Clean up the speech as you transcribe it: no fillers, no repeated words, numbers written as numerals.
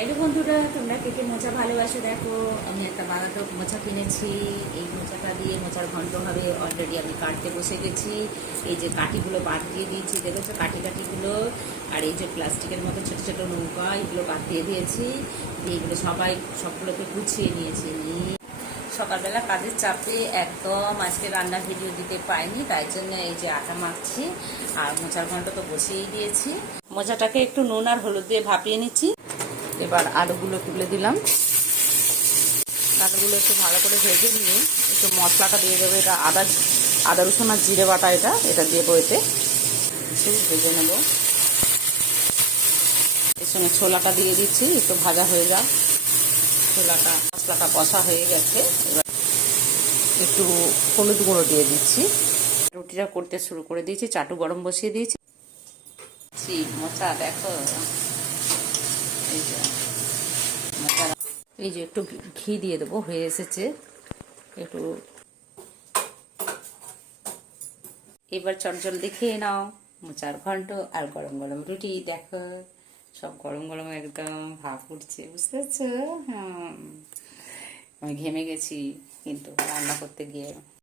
Hello বন্ধুরা, তোমরা কে কে মোচা ভালোবাসো? দেখো, আমি একটা বাঁধাকপি মোচা কিনেছি। এই মোচাটা দিয়ে মোচার ঘন্ট হবে। অলরেডি আমি কাটতে বসে গেছি। এই যে কাঠিগুলো বাদ দিয়ে দিয়েছি, দেখেছো কাঠিগুলো। আর এই যে প্লাস্টিকের মতো ছোট ছোট নৌকা, এগুলো বাদ দিয়ে দিয়েছি। দিয়ে এগুলো সবগুলোকে গুছিয়ে নিয়েছি। সকালবেলা কাজের চাপে একদম আজকে রান্নার ভিডিও দিতে পাইনি, তাই জন্য এই যে আটা মাখছি। আর মোচার ঘন্ট তো বসিয়েই দিয়েছি। মোচাটাকে একটু নুন আর হলুদ দিয়ে ভাপিয়ে নিচ্ছি। এবার আলুগুলো তুলে দিলাম। আলুগুলো একটু ভালো করে ভেজে নিয়ে একটু মশলাটা দিয়ে দেবো। এটা আদা রসুন আর জিরে বাটা, এটা দেবো। এতে একটু ভেজে নেবো। এর সঙ্গে ছোলাটা দিয়ে দিচ্ছি, একটু ভাজা হয়ে যাক। মশলাটা কষা হয়ে গেছে। এবার একটু হলুদ গুঁড়ো দিয়ে দিচ্ছি। রুটিটা করতে শুরু করে দিয়েছি, চাটু গরম বসিয়ে দিয়েছি। মোচা দেখো, এই যে একটু ঘি দিয়ে দেবো, হয়ে এসেছে একটু। এবার চটজলদি খেয়ে নাও মোচার ঘন্ট আর গরম গরম রুটি। দেখো সব গরম গরম একদম ভাপ উঠছে, বুঝতে পারছো? হ্যাঁ, আমি ঘেমে গেছি কিন্তু রান্না করতে গিয়ে।